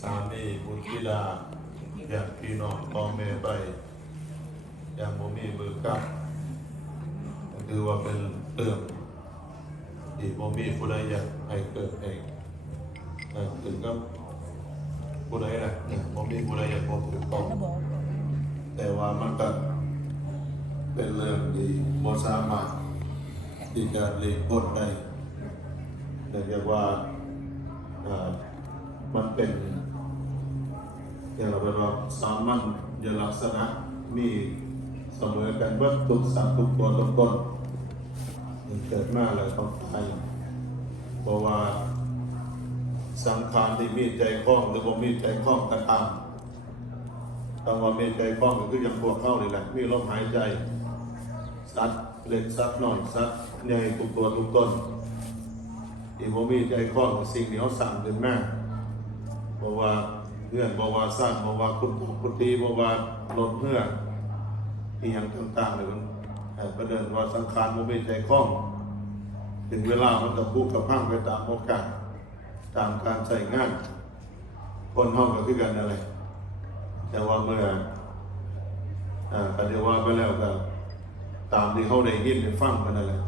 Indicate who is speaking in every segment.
Speaker 1: สามีบุตรธิดาอยากพี่น้องพ่อแม่ไปอย่างบ่มีมือกลับคือว่าเป็นเรื่องที่บ่มีผู้ใดอยากให้เกิดให้เอ่อถึงกับผู้ใดนะบ่มีผู้ใดอยากพบถึงต้องแต่ว่ามันก็เป็นเรื่องที่บ่สามารถที่จะหลีกพ้นได้เนื่องจากว่ามันเป็น อย่าเราเป็นว่าสามัญญลักษณะมีเสมอกันว่าทุกสัตว์ทุกตัวทุกต้นมันเกิดมาแล้วต้องตายเพราะว่าสังขารที่มีใจคล้องหรือบ่ามีใจคล้องก็ตามคำว่ามีใจคล้องก็คือย่างพวกเข้านี่แหละมีลมหายใจ สัตว์เล็กสัตว์น้อยสัตว์ใหญ่ทุกตัวทุกต้นที่ผมมีใจคล้องสิ่งที่เขาสั่งขึ้นมาบอกว่า พื่อนบวาสร้างบวาคุณคุณตีบวาลดเพื่อที่ยังต่างๆเลยมันแต่ประเด็นว่าสังขารมันมีใจคล้อง ถึงเวลามันก็พูดกับพังไปตามโอกาสตามการใช้งาน คนห้องก็คือกันอะไร แต่ว่าเมื่ออ่าเดี๋ยวว่าไปแล้วก็ตามที่เขาได้ยินได้ฟังกันนั่นแหละ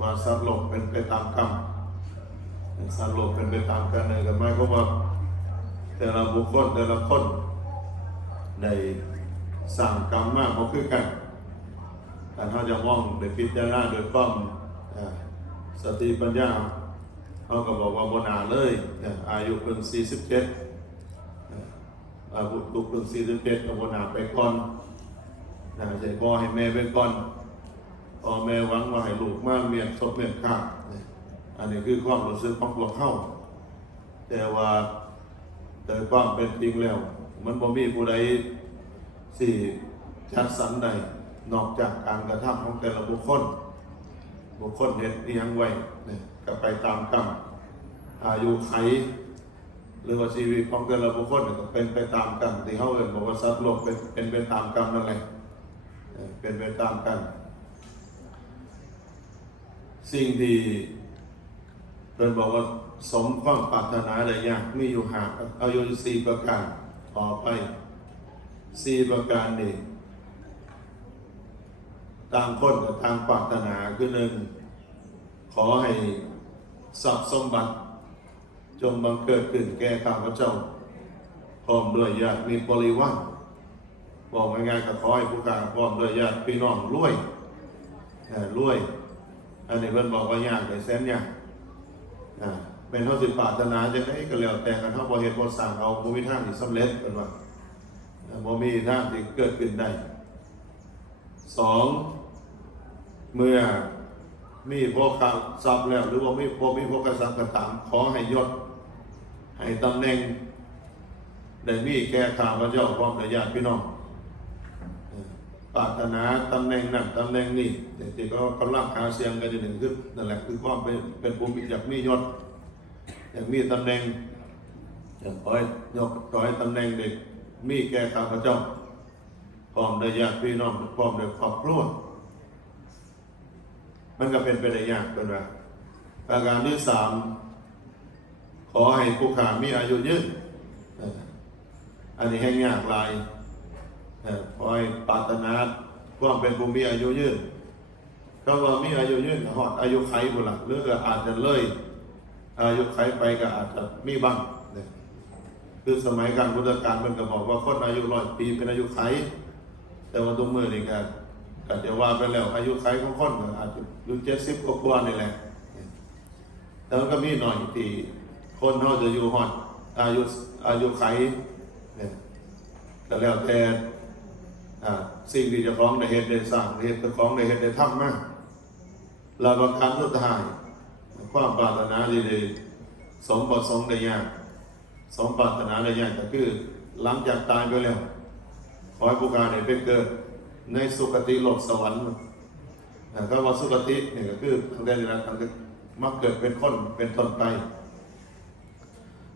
Speaker 1: ว่าสัตว์โลกเป็นไปตามกรรมสัตว์โลกเป็นไปตามกันเลยกันหมายความว่า แต่ละบุคคลแต่ละคนได้สั่งกรรมมากเขาคือกันแต่ถ้าจะมองได้พิจารณาโดยความอ่าสติปัญญาเขาก็บอกว่าบนาเลยอายุเพิ่ง47อาบุตรลุกถึงสี่สิบเจ็ดตำบนาไปก่อนนะใช่พ่อให้แม่ไปก่อนพ่อแม่หวังว่าให้ลูกมาเมียนศพเมียนข้านี่อันนี้คือความรู้สึกของพวกเข้าแต่ว่า โดยความเป็นจริงแล้ว มันบ่มีผู้ใดสี่จัดสรรใดนอกจากการกระทำของแต่ละบุคคล บุคคลเห็นอียงไว้เนี่ยก็ไปตามกรรมอายุไขหรือว่าชีวิตของแต่ละบุคคลเนี่ยก็เป็นไปตามกรรมที่เขาเอ่ยบอกว่าสัตว์โลกเป็นเป็นไปตามกรรมนั่นแหละเออเป็นไปตามกันสิ่งที่ เป็นบอกว่าสมความปรารถนาใดอย่างมีอยู่หากเอายู่สี่ประการต่อไปสี่ประการนี้ตามคนกับทางปรารถนาคือหนึ่งขอให้ทรัพย์สมบัติ จงบังเกิดขึ้นแก่ข้าพเจ้าพร้อมด้วยญาติมีบริวารบอกง่ายๆก็ขอให้ผู้กลางพร้อมด้วยญาติพี่น้องรวยเอ่อรวย อันนี้เพิ่อนบอกว่ายากแต่แสนยาก อ่าเป็นเท่าสิบปรารถนาจะได้ก็แล้วแต่กันเท่าบ่เฮ็ดบ่สร้างเอาบ่มีทางที่สำเร็จเพิ่นว่าบ่มีทางที่เกิดขึ้นได้สองเมื่อมีพวกข้าทรัพย์แล้ว หรือว่ามีพวกมีพวกกษัตริย์ก็ตามขอให้ยศให้ตำแหน่งได้มีแก่ข้าพเจ้าพร้อมด้วยญาติพี่น้อง ปรารถนาตำแหน่งนั้นตำแหน่งนี้แต่ที่ก็กำลังหาเสียงกันอยู่หนึ่งคือนั่นแหละคือความเป็นเป็นภูมิอยากมียศอยากมีตำแหน่งอยากขอให้ยกขอให้ตำแหน่งเด็กมีแก่ข้าพเจ้าพร้อมด้ยญาติพี่น้องพร้อมด้ครอบครัวมันก็เป็นไปได้ยากเกินไปประการที่สามขอให้ผู้ขามีอายุยืนอันนี้ให้ยากลาย เอ่อขอให้ปรารถนาความเป็นผู้มีอายุยืนก็ว่ามีอายุยืนหอดอายุไขบุหลักหรืออาจจะเลย อายุไขไปก็อาจจะมีบ้างเนี่ยคือสมัยการพุทธกาลมันก็บอกว่าคนอายุร้อยปีเป็นอายุไข แต่ว่าตัวมือนี่ก็ก็จะว่าไปแล้วอายุไขของคนก็อาจจะอยู่เจ็ดสิบกว่านี่แหละแล้วก็มีหน่อยที่คนเขาจะอยู่หอดอายุอายุไขเนี่ยก็แล้วแต่ สิ่งที่จะคล้องในเหตุได้สร้างเหตุจะคล้องในเหตุได้ทำมาเราบางครั้งสุดท้ายความปรารถนาที่ได้สมประสงค์ได้ยากสมปรารถนาได้ยากก็คือหลังจากตายไปแล้วขอให้ผู้การได้ไปเกิด ในสุคติโลกสวรรค์ก็ว่าสุคติเนี่ยก็คือทางใดในนั้นทางมักเกิดเป็นคนเป็นตนไป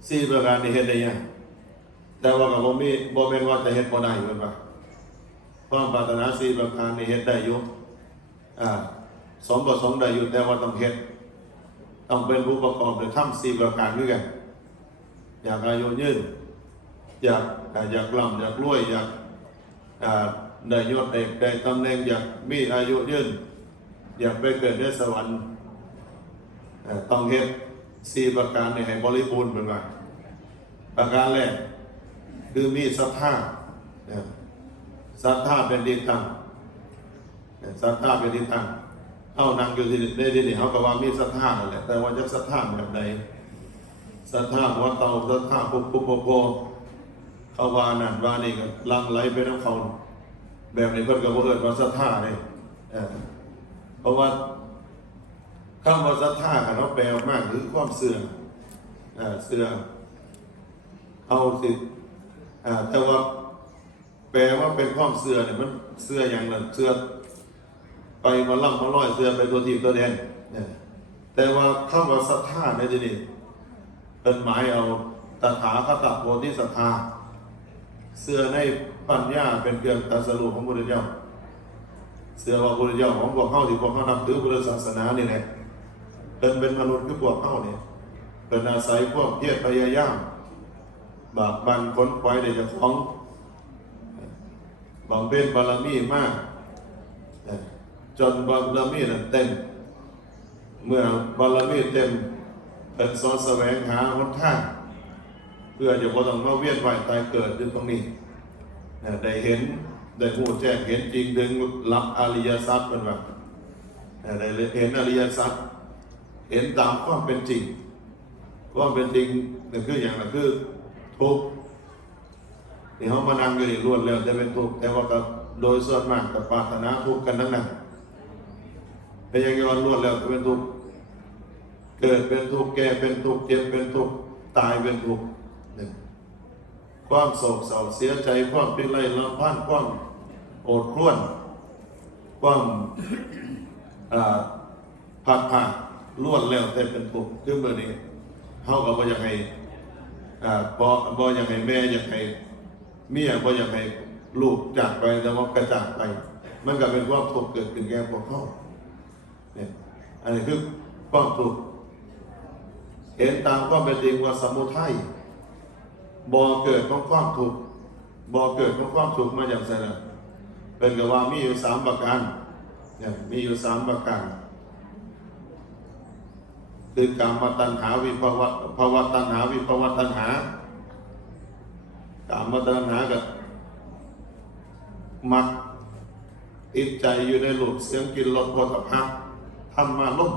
Speaker 1: สี่ประการในเห็นได้ยังแต่ว่ากับบ่มีบ่เป็นว่าจะเฮ็ดบ่ได้เพิ่นว่า ความปรารถนาสี่ประการในเฮ็ดได้อยู่อ่าสมประสงค์ได้อยู่แต่ว่าต้องเฮ็ดต้องเป็นผู้ประกอบด้วยทำสี่ประการด้วยกัน อยากอายุยืนอยากอยากร่ำอยากรวยอยากได้ยศได้ได้ตำแหน่งอยากมีอายุยืนอยากไปเกิดในสวรรค์ต้องเฮ็ดสี่ประการในให้บริบูรณ์เป็นว่าประการแรกคือมีศรัทธา เนี่ยศรัทธาเป็นที่ตั้งเนี่ยศรัทธาเป็นที่ตั้งเอานั่งอยู่ที่ในที่นี่เขาก็ว่ามีศรัทธานั่นแหละแต่ว่าจะศรัทธาแบบใดศรัทธาหัวเตาศรัทธาปุบปุบโพโพเขาว่านั่นว่านี่ก็ลังไหลไปน้ำเขาแบบนี้เพิ่นก็บ่เอิ้นว่าศรัทธาเด้เออเพราะว่าคำว่าศรัทธาคันเราแปลออกมาคือความเสื่อเอ่อเสื่อเอาสิแต่ว่า แปลว่าเป็นความเสื่อเนี่ยมันเสื่ออย่างนั้นเสื่อไปมาล่ำมาลอยเสื่อไปตัวทีมตัวแดนเนี่ยแต่ว่าคำว่าศรัทธาในที่นี้เป็นหมายเอาตถาคตโพธิศรัทธาเสื้อในปัญญาเป็นเครื่องตรัสรู้ของพระพุทธเจ้าเสื้อว่าพระพุทธเจ้าของพวกเขาที่พวกเขานับถือพุทธศาสนานี่แหละเป็นเป็นมนุษย์คือพวกเขาเนี่ยเป็นอาศัยพวกเพียรพยายามบากบันค้นคว้าได้จากของ บำเพ็ญบารมีมากจนบารมีนั้นเต็ม เมื่อบารมีเต็มเป็นสอนแสวงหาหนทางเพื่อจะบ่ต้องมาเวียนว่ายตายเกิดอยู่ตรงนี้ได้เห็นได้หูแจ้งเห็นจริงถึงรับอริยสัจเป็นว่าได้เห็นอริยสัจเห็นตามความเป็นจริงความเป็นจริงนั่นคืออย่างนั้นคือทุกข์ ที่เขามานั่งอยู่นี่ล้วนแล้วจะเป็นทุกข์แต่ว่าก็โดยส่วนมากกับปรารถนาทุกข์กันทั้งนั้นแต่ยังย้อนล้วนแล้วจะเป็นทุกข์เกิดเป็นทุกข์แก่เป็นทุกข์เจ็บเป็นทุกข์ตายเป็นทุกข์หนึ่งความโศกเศร้าเสียใจความเป็นไรลำพันความโอดครวญความผัดผ่าล้วนแล้วแต่เป็นทุกข์ขึ้นเมื่อนี้เขาก็บ่อยากให้อ่าบ่บ่อยากให้แม่อยากให้ เมียบ่อยากให้ลูกจากไปแต่ว่ากระจากไป มันก็เป็นความทุกข์เกิดขึ้นแก่พวกเขาเนี่ยอันนี้คือความทุกข์เห็นตามความเป็นจริงว่าสมุทัยบ่อเกิดของความทุกข์บ่อเกิดของความทุกข์มาจากไสนะเป็นกับว่ามีอยู่สามประการเนี่ยมีอยู่สามประการคือกามตัณหาวิภวะภาวะตัณหาวิภวะตัณหา กามตัณหากับมักติดใจอยู่ในหลุดเสียงกินรสโผฏฐัพพะธรรมาล่ม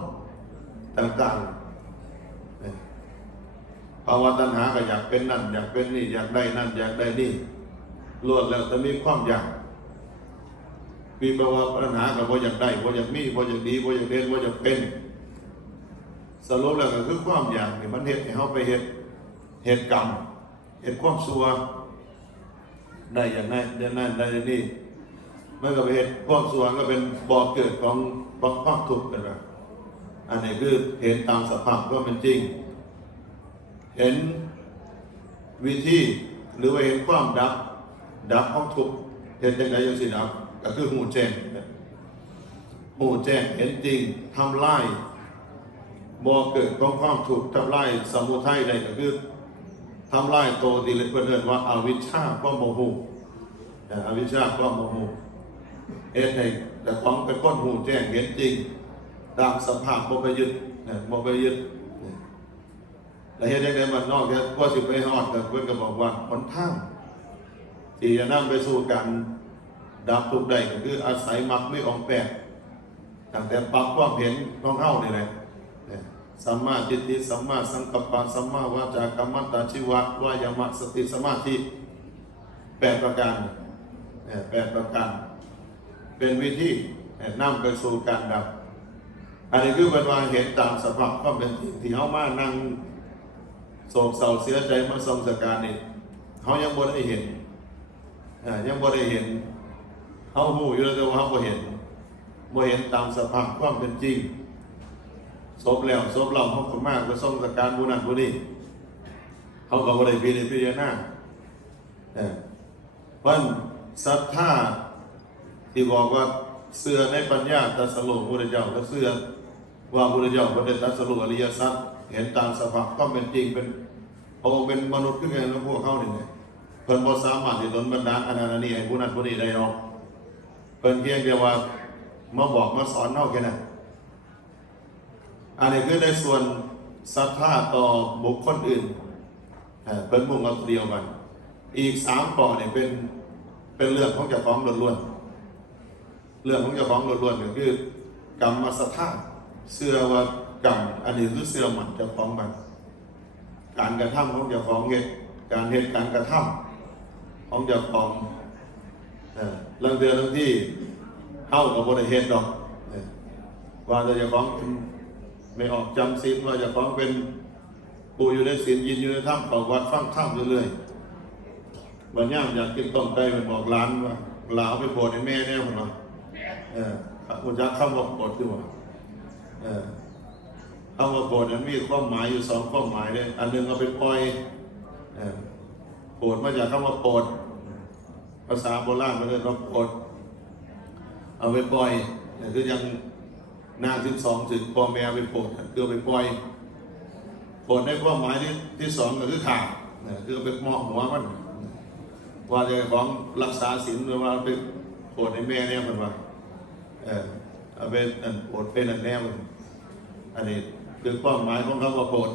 Speaker 1: ต่างๆเนี่ยภาวะตัณหาก็อยากเป็นนั่น อยากเป็นนี่ อยากได้นั่น อยากได้นี่ล้วนแล้วจะมีความอยาก มีภาวะตัณหากับว่าอยากได้ว่าอยากมีว่าอยากดีว่าอยากเด่นว่าอยากเป็น สรุปแล้วก็คือความอยากนี่มันเหตุให้เขาไปเหตุเหตุกรรมเหตุความชั่ว ได้อย่างนั้นได้นั่นได้อย่างนี้มันก็ไปเหตุความชั่วก็เป็นบ่อเกิดของของความทุกข์กันนะอันนี้คือเห็นตามสภาพก็เป็นจริง เห็นวิธีหรือว่าเห็นความดับ ดับของทุกข์เห็นยังไงยังสิดับ ก็คือหูแจ้งหูแจ้งเห็นจริงทำลายบ่เกิดของความทุกข์ทำลายสมุทัยใดก็คือทำลายโตที่เพื่อนเรียกว่าอาวิชชาความโมโห อ่อวิชชาความโมโหเอ็ดให้แต่ของเป็นก้นหูแจ้งเห็นจริง ตามสภาพโมไปยึดนะโมไปยึดแล้วเฮ็ดยังไงมันนอกจากว่าสิไปฮอดแต่เพิ่นก็บอกว่าหนทางที่จะนำไปสู่การดับทุกข์ได้ก็คืออาศัยมรรคไม่องค์แปดตั้งแต่ปรับความเห็นของเฮานี่แหละสัมมาทิฏฐิสัมมาสังกัปปะสัมมาวาจากัมมันตาชีวะวายามะสติสมาธิแปดประการ แปดประการเป็นวิธีนี่ยนำไปสู่การดับ อันนี้คือเป็นว่าเห็นตามสภาพความเป็นจริงที่เฮามานั่งโศกเศร้าเสียใจมาทรงสการนี่เขายังบ่ได้เห็นยังบ่ได้เห็นเขาหูอยู่แล้วแต่ว่าเขาบ่เห็นบ่เห็นตามสภาพความเป็นจริงศพแล้วศพเราเขาก็มากไปทรงสการบุนันบุนีเขาก็บ่ได้พิจารณาเออเพราะ ศรัทธาที่บอกว่าเสื่อในปัญญาตรัสรู้พระเจ้าก็เสื่อว่าพระพุทธเจ้าบ่ได้ตรัสรู้อริยสัจเห็นตามสภาพความเป็นจริงเป็นพระองค์เป็นมนุษย์ขึ้นไงแล้วพวกเขาเนี่ยเพิ่นบ่สามารถที่ดลบันดาอนนั้นานี้ให้ผู้นั้นผู้นี้ได้หรอกเพิ่นเพียงแต่ว่ามาบอกมาสอนเฮาแค่นั้นอันนี้คือในส่วนศรัทธาต่อบุคคลอื่นเอ่อเป็นมุ่งเอาเดียวกัน อีกสามปอเนี่ยเป็น เป็นเรื่องของเจ้าของล้วนๆเรื่องของเจ้าของล้วนๆก็คือกรรมศรัทธาเชื่อว่ากรรมอันนี้คือเชื่อหมันเจ้าของมันการกระทำของเจ้าของเหตุการเหตุการกระทำของเจ้าของเออเรื่องเดือนเรื่องที่เข้ากับบริเหตุดอกเอ่อว่าเจ้าของไม่ออกจำศีลว่าเจ้าของเป็นปูอยู่ในศีลยินอยู่ในถ้ำเป่าวัดฟังถ้ำเรื่อยๆ วันย่ามอยากกินต้มไก่มันบอกร้านว่าลาเอาไปโปรดให้แม่แน่ผมว่าเออคุณจักข้ามบอกโปรดด้วยว่าเออคำว่าโกรธนั้นมีความหมายอยู่สองความหมายเลยอันหนึ่งเอาไปปล่อยเออโกรธมาจากคำว่าโกรธภาษาโบราณมันเรียกว่าโกรธเอาไปปล่อยเนี่ยคือยังนาที่สองถึงพ่อแม่ไปโกรธคือไปปล่อยโกรธในความหมายที่ที่สองก็คือขาดคือเอาไปมองหัวมัน ว่าจะของรักษาศีลหรือว่าเอาไปโกรธในแม่เนี่ยมันว่าเออเอาไปอันโกรธเป็นอันแน่มันอันนี้คือความหมายของคำว่าโกรธ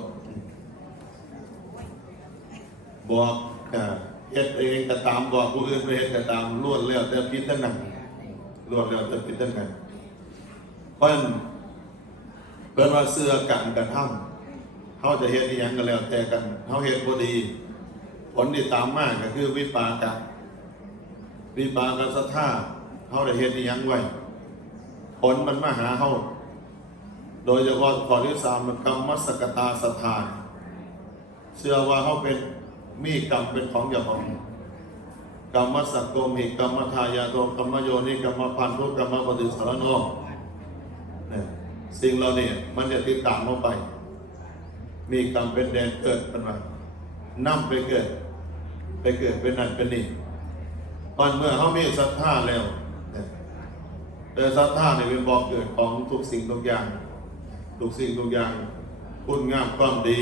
Speaker 1: บอกเฮ็ดเองก็ตามบอกผู้อื่นไปเฮ็ดก็ตามล้วนแล้วแต่พิดทั้งนั้นล้วนแล้วแต่พิดทั้งนั้นเพราะนั้นเกิดว่าเสื้อกันกระทำเขาจะเฮ็ดอหยังก็แล้วแต่กันเขาเฮ็ดบ่ดี ผลที่ตามมาก็คือวิปากะวิปากะสัทธาเขาได้เฮ็ดอหยังไว้ผลมันมาหาเขาโดยเฉพาะข้อที่สามมันกรรมมัสกตาสถานเชื่อว่าเขาเป็นมีกรรมเป็นของอย่าของกรรมมัสกโกมิกรรมทายาโตกรรมโยนิกรรมพันธุกรรมปฏิสารโนเนี่ยสิ่งเหล่านี้มันจะติดตามเข้าไป มีกรรมเป็นแดนเกิดเป็นว่า นั่ไปเกิด ไปเกิดเป็นนั่นเป็นนี่ตอนเมื่อเขามีศรัทธาแล้วเนี่ยแต่ศรัทธาเนี่ยเป็นบอกเกิดของทุกสิ่งทุกอย่างทุกสิ่งทุกอย่างคุณงามความดี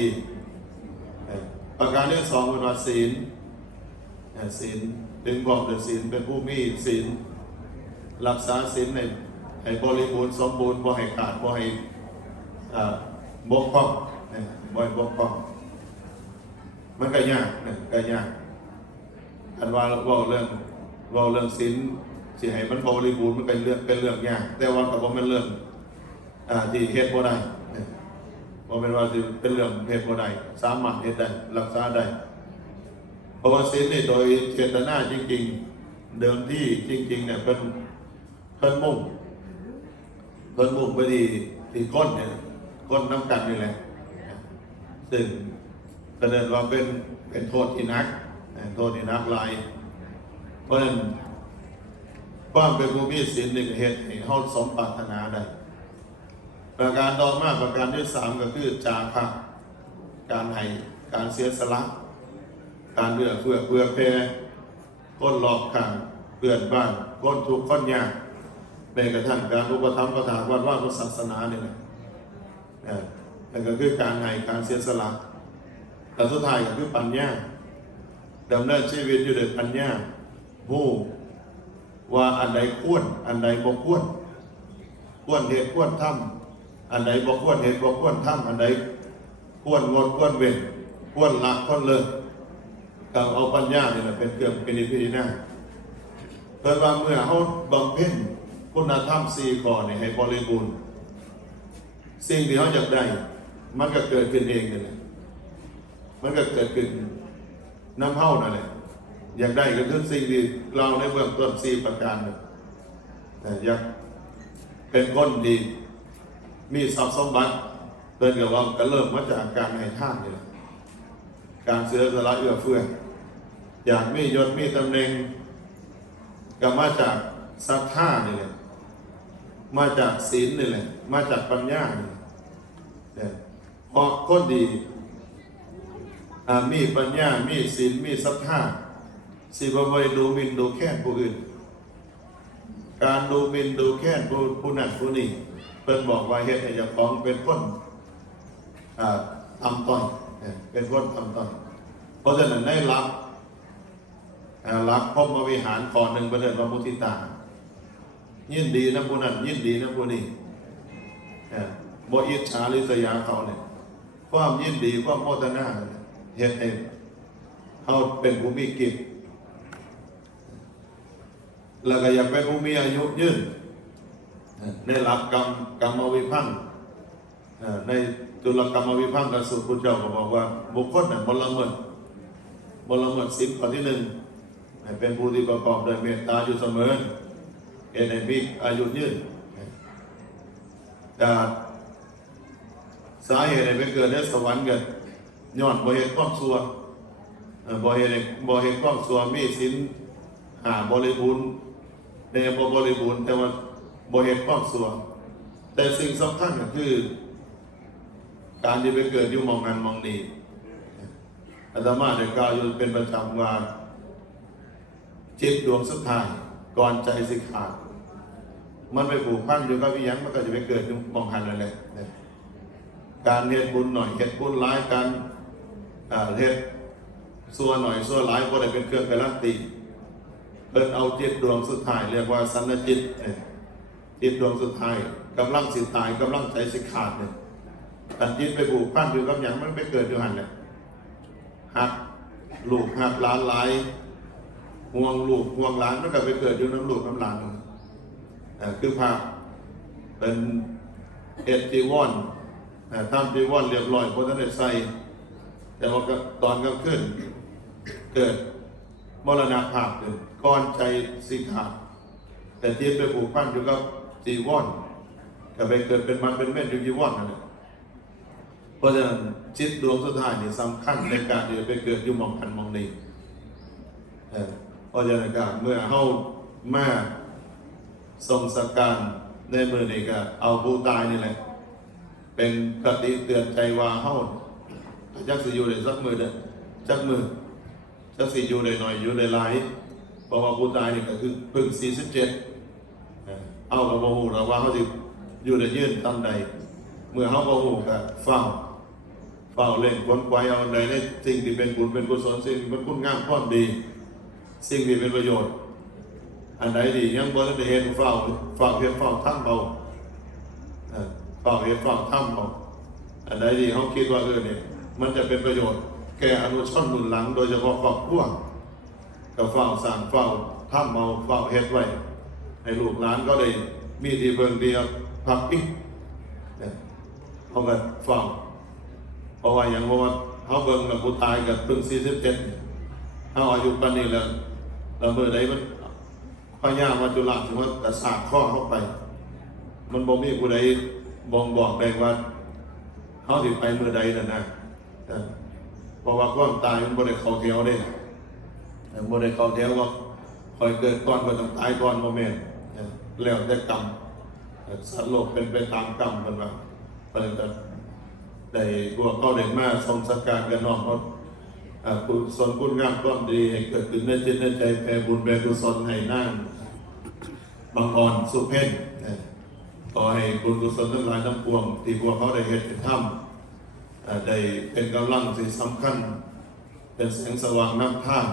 Speaker 1: อ่อประการที่สองเป็นว่าศีลเอ่อศีลดึงบอกเดือศีลเป็นผู้มีศีลรักษาศีลในให้บริบูรณ์สมบูรณ์บ่ให้ขาดบ่ให้บกพร่องบ่อบ่ให้บกพร่อง มันก็ยากนะก็ยากอันว่าเว่าเรื่องเว่าเรื่องศีลสิให้มันบริบูรณ์มันเป็นเรื่องเป็นเรื่องยาก แต่ว่าก็บ่แม่นเรื่องอ่าที่เฮ็ดบ่ได้เนี่ยบ่เป็นว่าสิเป็นเรื่องเฮ็ดบ่ได้สามารถเฮ็ดได้รักษาได้เพราะว่าศีลนี่โดยเจตนาจริง ๆ เดิมที่จริง ๆ เนี่ยเป็นเพิ่นมุ่งเพิ่นมุ่งไปที่ที่ก้นเนี่ยก้นน้ำกันนี่แหละซึ่ง แสดงว่าเป็นเป็นโทษที่นักโทษที่นักลายเพราะฉะนั้นความเป็นผู้มีศีลหนี่ก็เฮ็ดให้เฮาสมปรารถนาได้ประการต่อมาประการที่สามก็คือจาคะการให้การเสียสละการเลือกเพื่อเพื่อแพร่คนรอบข้างเพื่อนบ้านคนทุกข์คนยากแม้กระทั่งการอุปถัมประทานวัดว่าพระศาสนาเนี่ยนะเอ่อนั่นก็คือการให้การเสียสละ แต่สุดท้ายก็คือปัญญาดำเนินชีวิตอยู่ด้วยปัญญาผู้ว่าอันใดควรอันใดบ่ควรควรเหตุควรทำอันใดบ่ควรเหตุบ่ควรทำอันใดควรงดควรเว้นควรละควรเลิกก็เอาปัญญาเนี่ยเป็นเครื่องเป็นพิธีหน้าเกิดว่าเมื่อเขาบำเพ็ญคุณธรรมสี่ข้อเนี่ยให้บริบูรณ์สิ่งที่เขาอยากได้ มันก็เกิดขึ้นเองนี่แหละ มันก็เกิดขึ้นน้ำเฮานั่นแหละอยากได้ก็คือสิ่งที่เราในเบื้องต้นสี่ประการแต่อยากเป็นคนดีมีทรัพย์สมบัติเดินกับว่าก็เริ่มมาจากการให้ท่านนี่แหละการเสือสละเอื้อเฟื้ออยากมียศมีตำแหน่งก็มาจากศรัทธานี่แหละมาจากศีลนี่แหละมาจากปัญญานี่เนี่ยเพราะคนดี มีปัญญา มีศีล มีศรัทธาสิบวยดูมินดูแค่นผู้อื่น การดูมินดูแค่นผู้ผู้นั้นผู้นี้เพิ่นบอกว่าเฮ็ดให้เจ้าของเป็นคนทำต้อยเป็นคนทำต้อยเพราะฉะนั้นในหลักอ่ารักพรมวิหารขอหนึ่งประเดินพระมุทิตา ยินดีนะผู้นั้นยินดีนะผู้นี้บ่อิจฉาหรือสยาเขาเนี่ยความยินดีความโมทนาเนี่ย เฮ็ดให้เขาเป็นผู้มีกิจแล้วก็อยากเป็นผู้มีอายุยืนในหลักกรรมกรรมวิพังค์ในจุลกรรมวิพังค์กสุพุทธเจ้าก็บอกว่า บุคคลเนี่ยบละเมิดบละเมิดสินข้อที่หนึ่งเป็นผู้ที่ประกอบด้วยเมตตาอยู่เสมอเอในมีอายุยืนจากสาเหตุให้ไปเกิดในสวรรค์กัน ย้อนบ่เหตุความชั่วเอ่อบ่เหตุให้บ่เหตุความชั่วมีศีลหาบริบูรณ์ในบ่บริบูรณ์แต่ว่าบ่เหตุความชั่วแต่สิ่งสำคัญก็คือ การที่ไปเกิดอยู่มองนั้นมองนี้อาตมาได้กล่าวอยู่เป็นประจำว่าจิตดวงสุดท้ายก่อนใจสิขาดมันไปผูกพันอยู่กับวิญญาณมันก็จะไปเกิดอยู่มองหันนั่นแหละนะการเฮ็ดบุญหน่อยเฮ็ดบุญร้ายกันอ่า เฮ็ดซัวหน่อยซัวร้ายก็ได้เป็นเครื่องการันตีเพิ่นเอาจิตดวงสุดท้าย เรียกว่าสันนจิตเนี่ยจิตดวงสุดท้ายกำลังสิตายกำลังใจสิขาดเนี่ยอันจิตไปผูกพันอยู่กับอย่างมันไปเกิดอยู่หันเนี่ยหักลูกหักล้านหลายห่วงลูกห่วงหลานมันก็ไปเกิดอยู่น้ำลูกน้ำหลานนั่นเอ่อคือพระเป็นเอ็ดจีวอนเอ่อทำจีวอนเรียบร้อยเพราะท่านได้ใส่ แต่ว่าตอนกลางคืนเกิดมรณภาพเกิดก้อนใจสิขาดแต่ที่ไปผูกพันอยู่กับจีวอนก็ไปเกิดเป็นมันเป็นเม็ดอยู่จีวอนนั่นแหละเพราะฉะนั้นจิตดวงสุดท้ายนี่สำคัญในการที่จะไปเกิดอยู่มองพันมองนี้เพราะฉะนั้นก็เมื่อเฮามาทรงสกการในมือนี้ก็เอาผู้ตายนี่แหละ เป็นกติเตือนใจว่าเฮา จักสิอยู่ได้สักมือเด้อจักมือจักสิอยู่ได้หน่อยอยู่ได้หลายเพราะว่าผู้ตายนี่ก็คือเพิ่ง47เออเอากับบ่ฮู้แล้วว่าเฮาสิอยู่ได้ยืนตำใดเมื่อเฮาบ่ฮู้ก็เฝ้าเฝ้าเล่นคนควายเอาในในสิ่งที่เป็นบุญเป็นกุศลสิ่งที่เป็นคุณงามความดี สิ่งที่เป็นประโยชน์ อันใดดียังบ่ได้เห็นเฝ้าเฝ้าเพียงเฝ้าถ้ำเอาเออเฝ้าเพียงเฝ้าถ้ำเอาอันใดดีเขาคิดว่าเออเนี่ย มันจะเป็นประโยชน์แก่อนุชนหนุนหลัง โดยเฉพาะครอบครัวก็เฝ้าสร้างเฝ้าถ้ำเอาเฝ้าเฮ็ดไว้ ให้ลูกหลานก็ได้มีที่เพิ่งเดียวพักพิงเนี่ยเขาก็เฝ้าเพราะว่าอย่างว่าเขาเบิ่งกับผู้ตายกับเพิ่งสี่สิบเจ็ดเขาอายุปานนี้แล้วแล้วเมื่อใดมันพญามาจุฬาถึงว่ากระสากข้อเข้าไป มันบ่มีผู้ใดบ่งบอกได้ว่าเขาสิไปเมื่อใดนั่นนะ เพราะว่าความตายมันบ่ได้เข้าแถวเด้บ่ได้เข้าแถวว่าคอยเกิดก่อนก็ต้องตายก่อนบ่แม่นเออแล้วแต่กรรมสัตว์โลกเป็นไปตามกรรมกันว่าเพราะฉะนั้นได้พวกเขาได้มาทรงสักการกันนองเขาอ่ากุศลคุณงามความดีเกิดขึ้นในจิตในใจแผ่บุญแผ่กุศลให้นั่งบางอ่อนสุเพ่นขอให้บุญกุศลทั้งหลายทั้งปวงที่พวกเขาได้เห็นทำอ่า ได้เป็นกำลังที่สำคัญ เป็นแสงสว่างนำทาง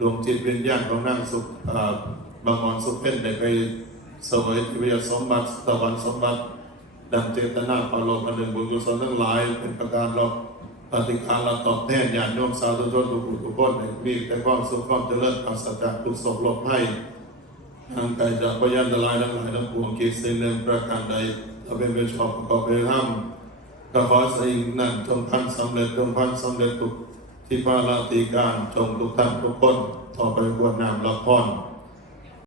Speaker 1: ดวงจิตวิญญาณของนางสุขบางอ่อนสุเพ่นได้ไปเสวยทิพยสมบัติสวรรค์สมบัติ ดังเจตนาปรโลกอันหนึ่งบุญกุศลทั้งหลาย เป็นประการเราปฏิการเราตอบแทนญาติโยมสาธุชนทุกผู้ทุกคนให้มีแต่ความสุขความเจริญปราศจากทุกโศกโรคภัยทางกายจากพยันตรายทั้งหลายทั้งปวงคิดสิ่งหนึ่งประการใดถ้าเป็นเป็นชอบประกอบไปทำ ก็ขอสิ่งนั้นจงพันสำเร็จจงพันสำเร็จทุกที่พาราตีการจงทุกท่านทุกคนต่อไปกวดน้ำละพร